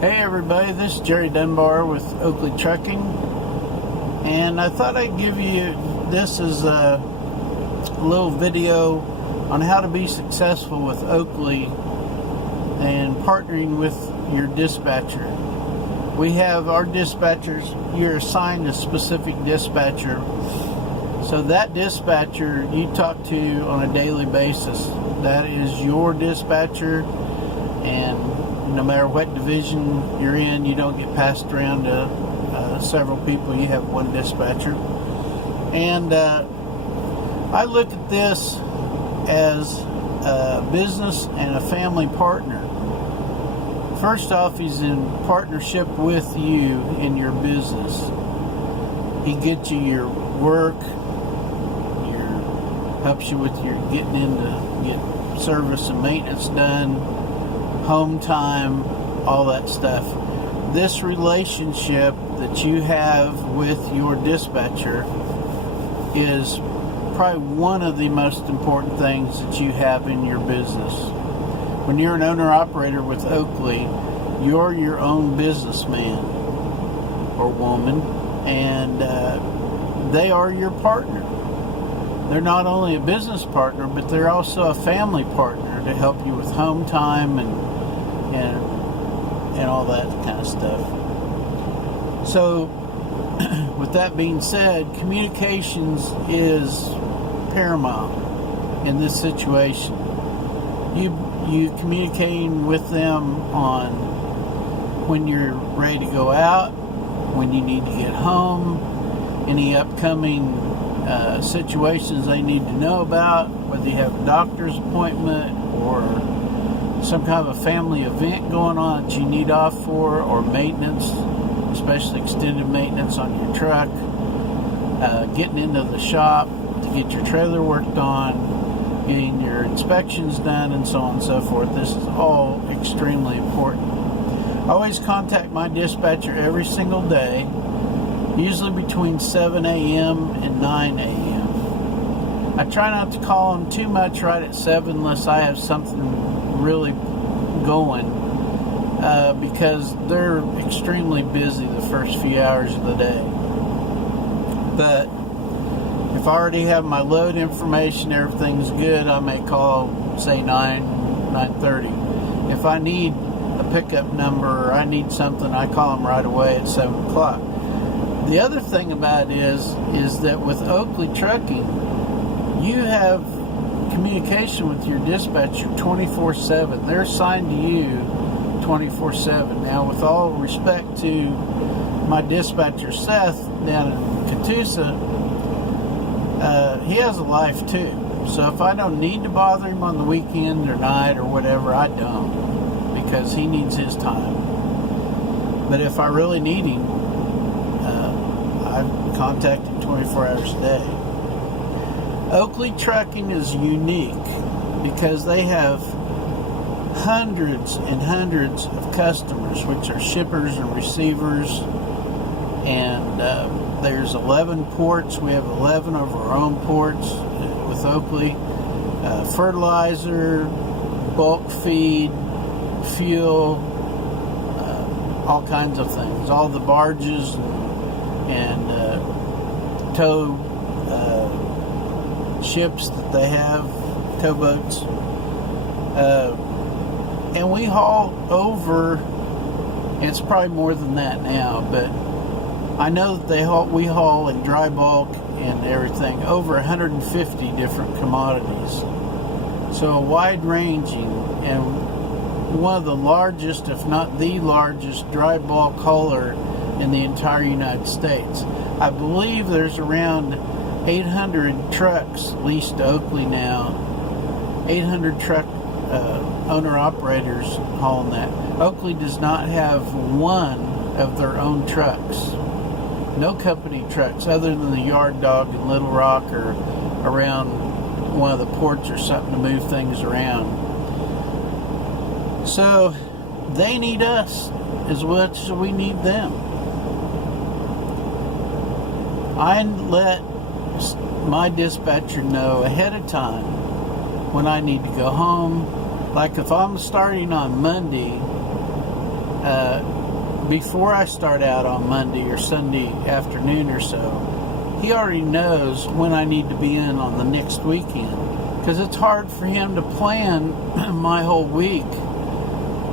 Hey everybody, this is Jerry Dunbar with Oakley Trucking, and I thought I'd give you this as a little video on how to be successful with Oakley and partnering with your dispatcher. We have our dispatchers, you're assigned a specific dispatcher, so that dispatcher you talk to on a daily basis, that is your dispatcher, and no matter what division you're in, you don't get passed around to several people. You have one dispatcher. And I look at this as a business and a family partner. First off, he's in partnership with you in your business. He gets you your work, helps you with your getting in to get service and maintenance done, home time, all that stuff. This relationship that you have with your dispatcher is probably one of the most important things that you have in your business. When you're an owner-operator with Oakley, you're your own businessman or woman, and they are your partner. They're not only a business partner, but they're also a family partner to help you with home time and all that kind of stuff. So, with that being said, communications is paramount in this situation. You communicating with them on when you're ready to go out, when you need to get home, any upcoming situations they need to know about, whether you have a doctor's appointment or some kind of a family event going on that you need off for, or maintenance, especially extended maintenance on your truck, getting into the shop to get your trailer worked on, getting your inspections done, and so on and so forth. This is all extremely important. I always contact my dispatcher every single day, usually between 7 a.m. and 9 a.m. I try not to call them too much right at 7 unless I have something really going, because they're extremely busy the first few hours of the day. But if I already have my load information, everything's good, I may call, say, 9:30. If I need a pickup number or I need something, I call them right away at 7 o'clock. The other thing about it is that with Oakley Trucking, you have communication with your dispatcher 24/7. They're assigned to you 24/7. Now, with all respect to my dispatcher Seth down in Catoosa, he has a life too. So if I don't need to bother him on the weekend or night or whatever, I don't, because he needs his time. But if I really need him, I contact him 24 hours a day. Oakley Trucking is unique because they have hundreds and hundreds of customers, which are shippers and receivers, and there's 11 ports. We have 11 of our own ports with Oakley. Fertilizer, bulk feed, fuel, all kinds of things. All the barges and tow ships that they have, towboats, and we haul over. It's probably more than that now, but I know that we haul in dry bulk and everything over 150 different commodities. So a wide ranging, and one of the largest, if not the largest, dry bulk hauler in the entire United States. I believe there's around 800 trucks leased to Oakley now. 800 truck owner-operators hauling that. Oakley does not have one of their own trucks. No company trucks other than the Yard Dog in Little Rock or around one of the ports or something to move things around. So they need us as much as we need them. I let my dispatcher know ahead of time when I need to go home. Like if I'm starting on Monday, before I start out on Monday or Sunday afternoon or so, he already knows when I need to be in on the next weekend, because it's hard for him to plan my whole week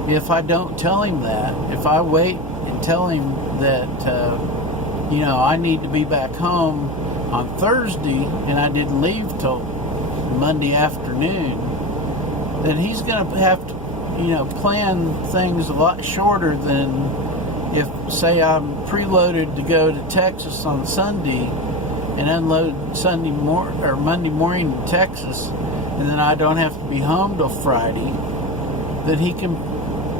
if I don't tell him that. If I wait and tell him that I need to be back home on Thursday and I didn't leave till Monday afternoon, then he's going to have to plan things a lot shorter than if, say, I'm preloaded to go to Texas on Sunday and unload Monday morning in Texas, and then I don't have to be home till Friday. Then he can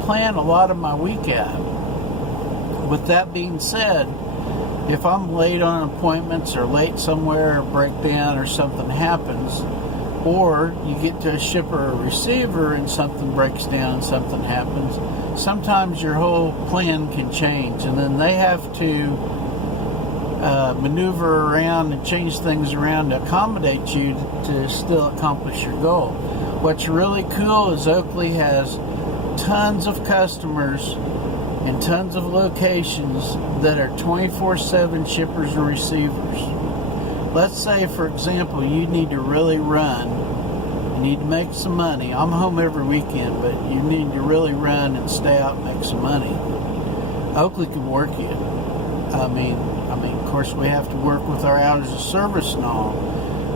plan a lot of my week out. With that being said, if I'm late on appointments or late somewhere, or breakdown or something happens, or you get to a shipper or receiver and something breaks down, something happens, sometimes your whole plan can change, and then they have to maneuver around and change things around to accommodate you to still accomplish your goal. What's really cool is Oakley has tons of customers and tons of locations that are 24/7 shippers and receivers. Let's say, for example, you need to really run, you need to make some money. I'm home every weekend, but you need to really run and stay out and make some money. Oakley can work you. I mean, of course, we have to work with our hours of service and all,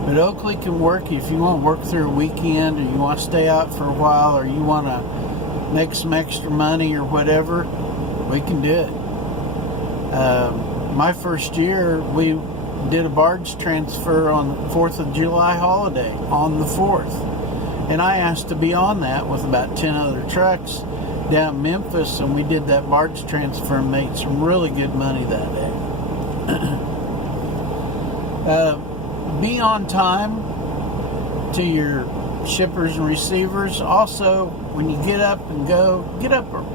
but Oakley can work you if you want to work through a weekend, or you want to stay out for a while, or you want to make some extra money or whatever. We can do it. My first year, we did a barge transfer on the 4th of July holiday, on the 4th. And I asked to be on that with about 10 other trucks down in Memphis, and we did that barge transfer and made some really good money that day. Be on time to your shippers and receivers. Also, when you get up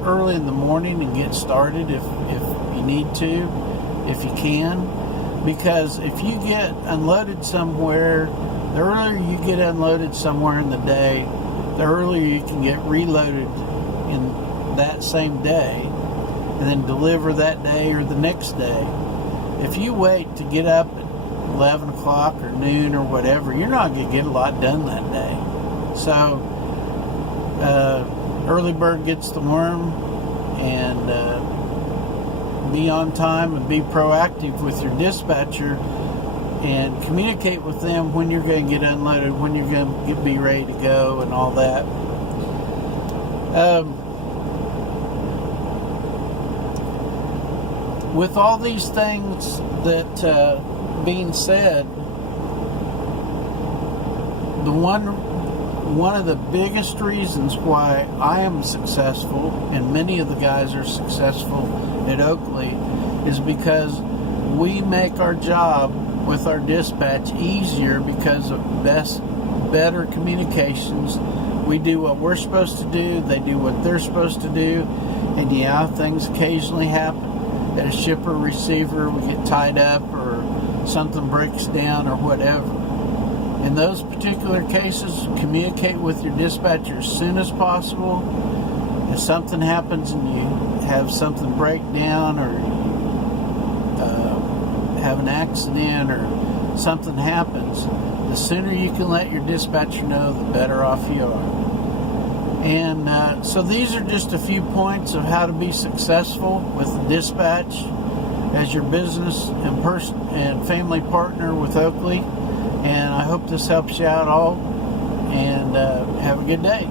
early in the morning and get started if you need to, if you can. Because if you get unloaded somewhere, the earlier you get unloaded somewhere in the day, the earlier you can get reloaded in that same day and then deliver that day or the next day. If you wait to get up at 11 o'clock or noon or whatever, you're not going to get a lot done that day. So, early bird gets the worm, and be on time and be proactive with your dispatcher and communicate with them when you're going to get unloaded, when you're going to be ready to go, and all that. With all these things that being said, one of the biggest reasons why I am successful, and many of the guys are successful at Oakley, is because we make our job with our dispatch easier because of better communications. We do what we're supposed to do, they do what they're supposed to do, and yeah, things occasionally happen. At a shipper receiver, we get tied up or something breaks down or whatever. In those particular cases, communicate with your dispatcher as soon as possible. If something happens and you have something break down, or have an accident or something happens, the sooner you can let your dispatcher know, the better off you are. And so these are just a few points of how to be successful with the dispatch as your business and family partner with Oakley. And I hope this helps you out all, and have a good day.